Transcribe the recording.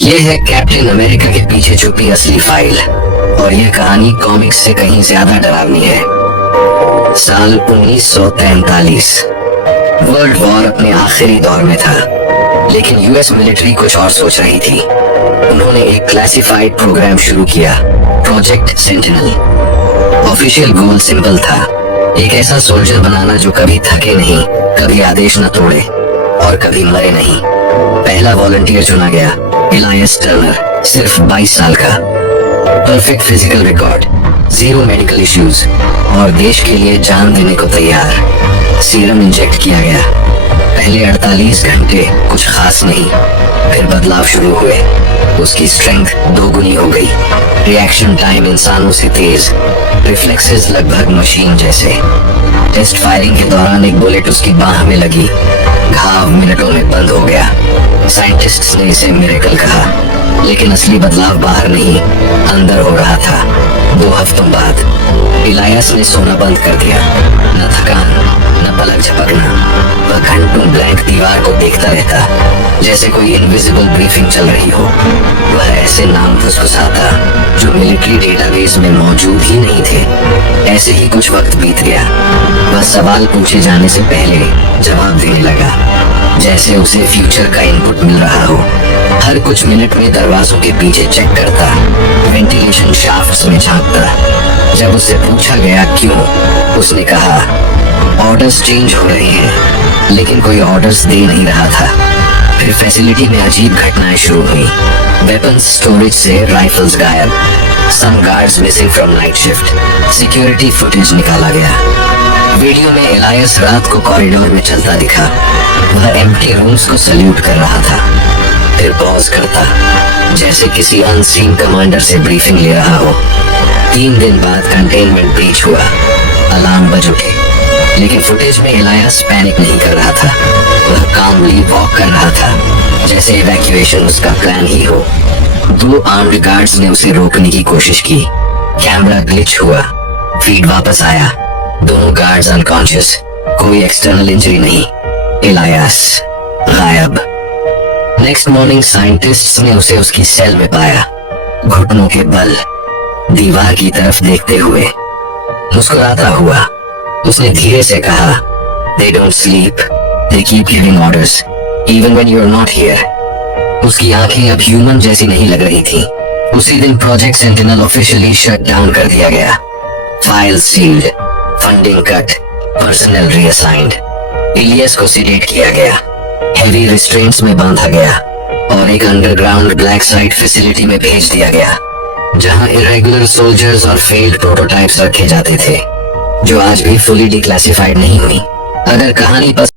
ये है captain America के पीछे छुपी असली फाइल और ये कहानी कॉमिक्स से कहीं ज्यादा डरावनी है। साल 1943 वर्ल्ड वॉर अपने आखिरी दौर में था, लेकिन यूएस मिलिट्री कुछ और सोच रही थी। उन्होंने एक क्लासिफाइड प्रोग्राम शुरू किया, project sentinel. Official goal simple था, एक ऐसा सोल्जर बनाना जो कभी थके नहीं, कभी आदेश न तोड़े और कभी मरे नहीं। पहला वॉलंटियर चुना गया, एलायस टर्नर, सिर्फ 22 साल का। Perfect physical record, zero medical issues और देश के लिए जान देने को तैयार। सीरम इंजेक्ट किया गया। पहले 48 घंटे कुछ खास नहीं, फिर बदलाव शुरू हुए। उसकी स्ट्रेंथ दोगुनी हो गई, रिएक्शन टाइम इंसानों से तेज, रिफ्लेक्सेस लगभग मशीन जैसे। टेस्ट फायरिंग के दौरान एक बुलेट उसकी बाह में लगी, घाव मिनटों में बंद हो गया। साइंटिस्ट्स ने इसे मिरेकल कहा, लेकिन असली बदलाव बाहर नहीं, अंदर हो रहा था। 2 हफ्तों बाद इलायस ने सोना बंद कर दिया। न थकान, न पलक झपकना, वह घंटों ब्लैंक दीवार को देखता रहता, जैसे कोई इनविजिबल ब्रीफिंग चल रही हो। वह ऐसे नाम फुसफुसाता जो मिलिट्री डेटाबेस में मौजूद ही नहीं थे। ऐसे ही कुछ वक्त बीत गया। वह सवाल पूछे जाने से पहले जवाब देने लगा, जैसे उसे फ्यूचर का इनपुट मिल रहा हो। हर कुछ मिनट में दरवाजों के पीछे चेक करता, वेंटिलेशन शाफ्ट्स में झांकता। जब उससे पूछा गया क्यों, उसने कहा, ऑर्डर्स चेंज हो रहे हैं, लेकिन कोई ऑर्डर्स दे नहीं रहा था। फिर फैसिलिटी में अजीब घटनाएं शुरू हुई। वेपन्स स्टोरेज से राइफल्स गायब, some guards missing from night shift. Security footage निकाला गया। वीडियो में एलायस रात को कॉरिडोर में चलता दिखा। वह एम्प्टी रूम्स को सल्यूट कर रहा था, फिर पॉज करता, जैसे किसी अनसीन कमांडर से ब्रीफिंग ले रहा हो। 3 दिन बाद कंटेनमेंट ब्रीच हुआ, अलार्म बज उठे, लेकिन फुटेज में एलायस पैनिक नहीं कर रहा था। वह कामली वॉक कर रहा था, जैसे इवैक्यूएशन उसका प्लान ही हो। 2 आर्म्ड गार्ड्स ने उसे रोकने की कोशिश की। कैमरा ग्लिच हुआ, फीड वापस आया, दोनों गार्ड्स अनकॉन्शियस, कोई एक्सटर्नल इंजरी नहीं। एलायस गायब। नेक्स्ट मॉर्निंग साइंटिस्ट्स ने उसे उसकी सेल में पाया, घुटनों के बल, दीवार की तरफ देखते हुए। मुस्कुराता हुआ उसने धीरे से कहा, They don't sleep, they keep giving orders, even when you're not here. उसकी आंखें अब ह्यूमन जैसी नहीं लग रही थी। उसी दिन project sentinel officially shut down कर दिया गया। File sealed, funding cut, personnel reassigned. Elias को सीडेट किया गया, हेवी रिस्ट्रेंट्स में बांधा गया और एक अंडरग्राउंड ब्लैक साइट फैसिलिटी में भेज दिया गया, जहां इरेगुलर सोल्जर्स और फेल्ड प्रोटोटाइप्स रखे जाते थे, जो आज भी फुली डिक्लासिफाइड नहीं हुई। अगर कहानी